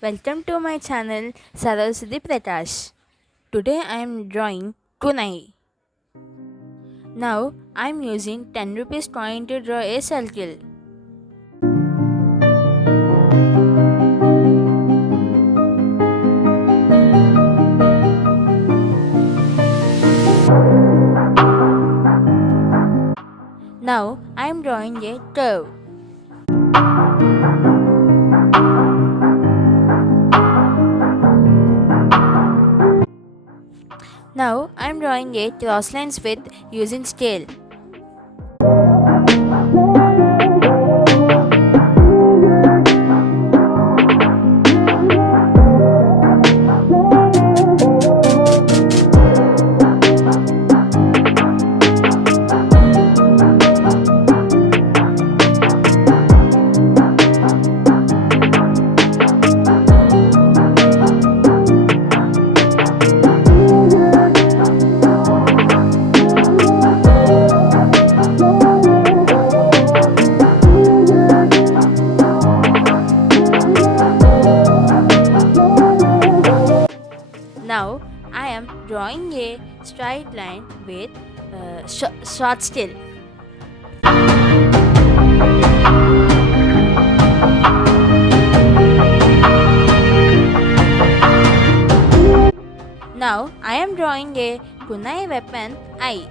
Welcome to my channel Saraswati Prakash. Today I am drawing kunai. Now I am using 10 rupees coin to draw a circle. Now I am drawing a curve. Now I am drawing a cross lines with using scale. Now I am drawing a straight line with short scale. Now I am drawing a kunai weapon I.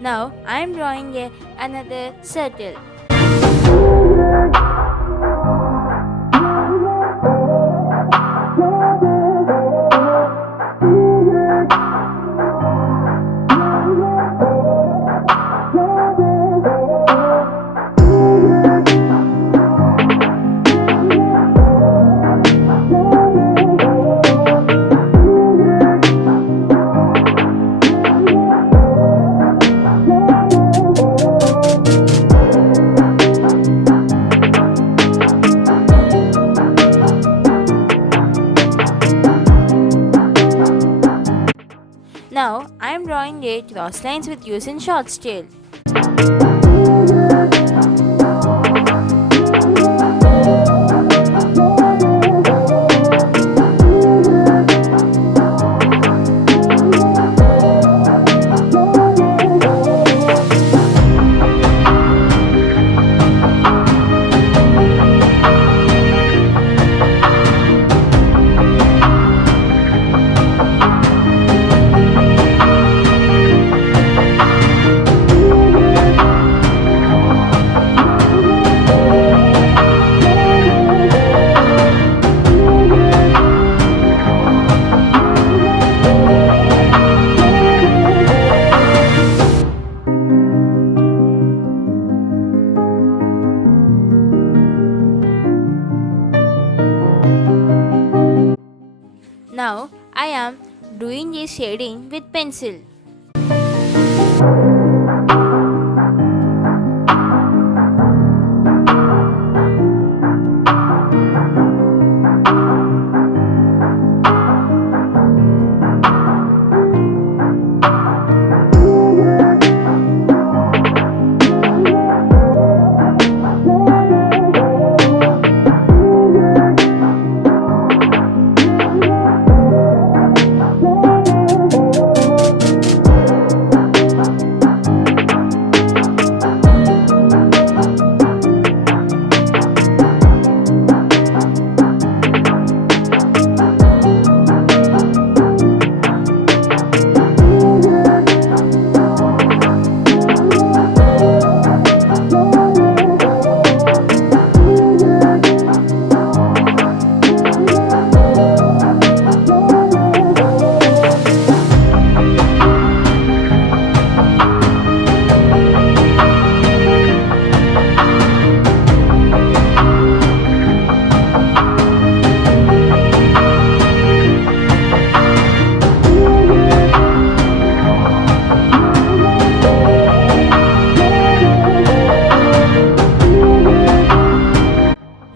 Now I am drawing another circle. Now I am drawing a cross lines with using short scale. Now I am doing a shading with pencil.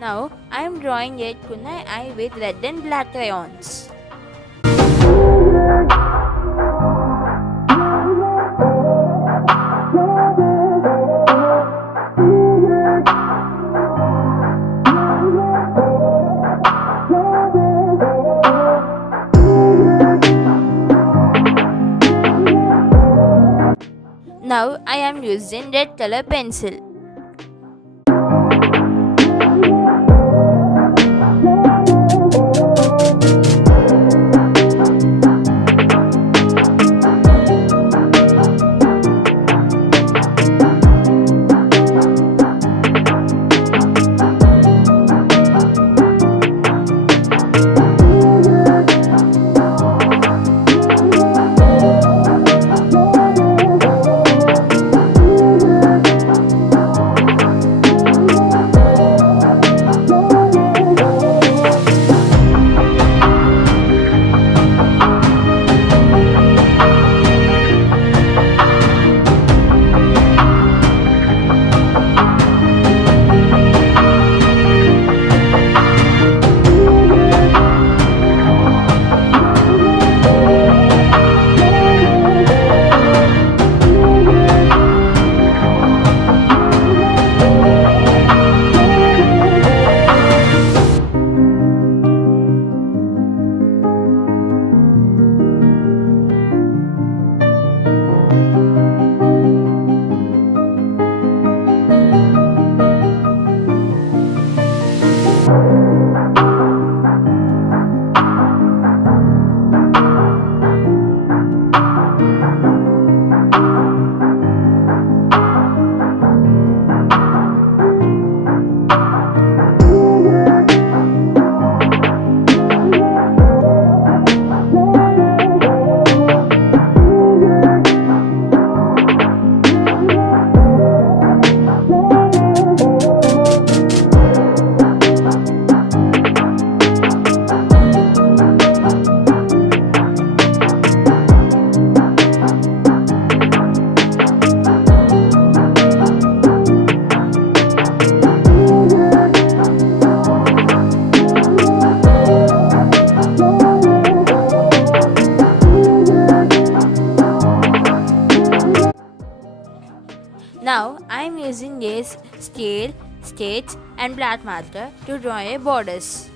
Now I am drawing a kunai eye with red and black crayons. using red color pencil. Now I am using a scale, sketch and black marker to draw a borders.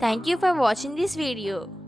Thank you for watching this video.